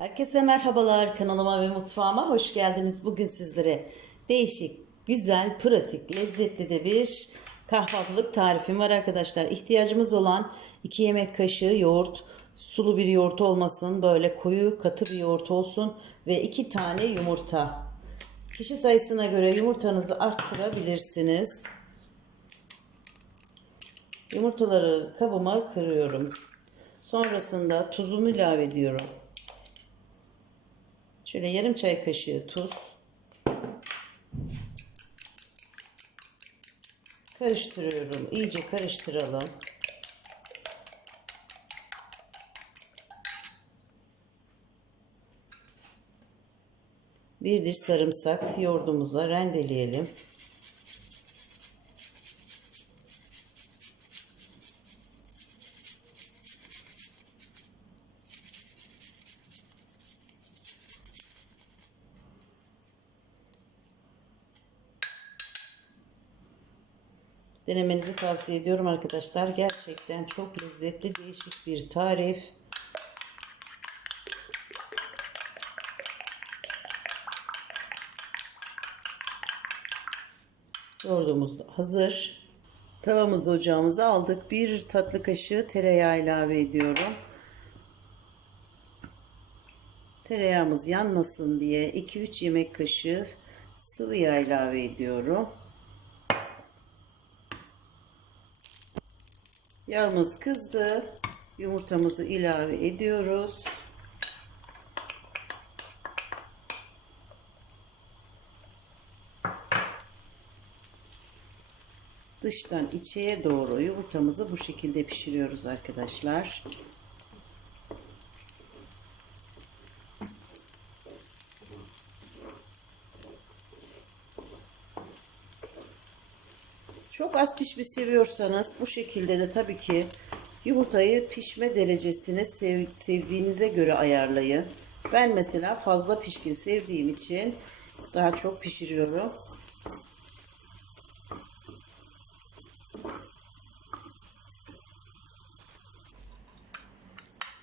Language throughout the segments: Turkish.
Herkese merhabalar kanalıma ve mutfağıma hoş geldiniz. Bugün sizlere değişik, güzel, pratik, lezzetli de bir kahvaltılık tarifim var arkadaşlar. İhtiyacımız olan 2 yemek kaşığı yoğurt, sulu bir yoğurt olmasın, böyle koyu katı bir yoğurt olsun ve 2 tane yumurta. Kişi sayısına göre yumurtanızı arttırabilirsiniz. Yumurtaları kabıma kırıyorum. Sonrasında tuzumu ilave ediyorum. Şöyle yarım çay kaşığı tuz. Karıştırıyorum. İyice karıştıralım. Bir diş sarımsak yoğurdumuza rendeleyelim. Denemenizi tavsiye ediyorum arkadaşlar. Gerçekten çok lezzetli, değişik bir tarif. Yoğurdumuz da hazır. Tavamızı ocağımıza aldık. Bir tatlı kaşığı tereyağı ilave ediyorum. Tereyağımız yanmasın diye 2-3 yemek kaşığı sıvı yağ ilave ediyorum. Yağımız kızdı. Yumurtamızı ilave ediyoruz. Dıştan içeye doğru yumurtamızı bu şekilde pişiriyoruz arkadaşlar. Çok az pişmiş seviyorsanız bu şekilde de tabii ki yumurtayı pişme derecesini sev, sevdiğinize göre ayarlayın. Ben mesela fazla pişkin sevdiğim için daha çok pişiriyorum.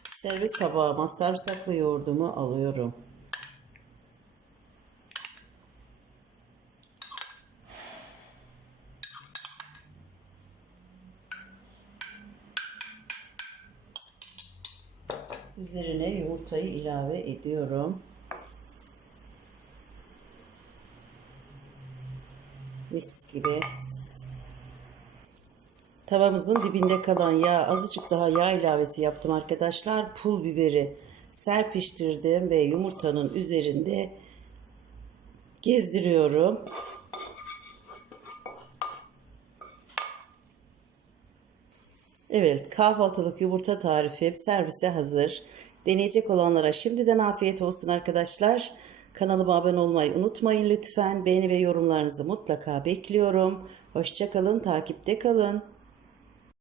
Servis tabağıma sarımsaklı yoğurdumu alıyorum. Üzerine yumurtayı ilave ediyorum. Mis gibi. Tavamızın dibinde kalan yağ, azıcık daha yağ ilavesi yaptım arkadaşlar. Pul biberi serpiştirdim ve yumurtanın üzerinde gezdiriyorum. Evet, kahvaltılık yumurta tarifi servise hazır. Deneyecek olanlara şimdiden afiyet olsun arkadaşlar. Kanalıma abone olmayı unutmayın lütfen. Beğeni ve yorumlarınızı mutlaka bekliyorum. Hoşçakalın, takipte kalın.